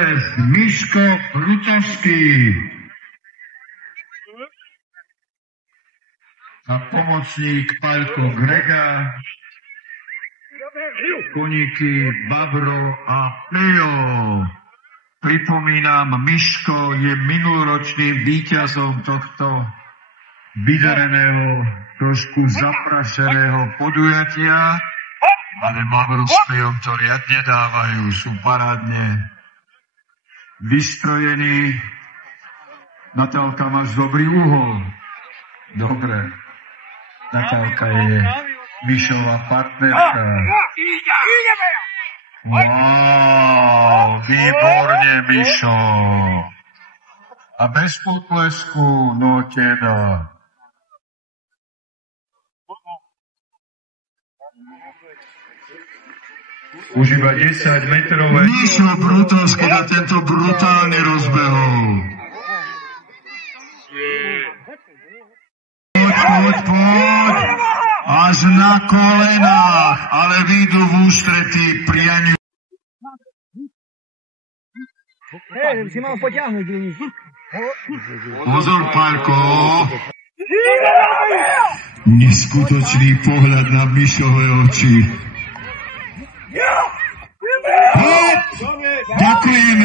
bolesť Miško Brutovský. A pomocník Paľko Grega. Koníky Babro a Leo. Pripomínam, Miško je minuloročným víťazom tohto vydareného, trošku zaprašeného podujatia, ale Babrovským to riadne dávajú, sú parádne vystrojení. Natálka, máš dobrý uhol. Dobre. Natálka je Mišová partnerka. Wow, výborne, Mišo. A bez potlesku, no teda. Už iba 10 metrové. Mišo Brutovský na tento brutálny rozbehol. Poď. Až na kolenách, ale výjdu v ústretí prianiu. Si mám potiahnuť. Pozor, Pálko. Neskutočný pohľad na Mišové oči.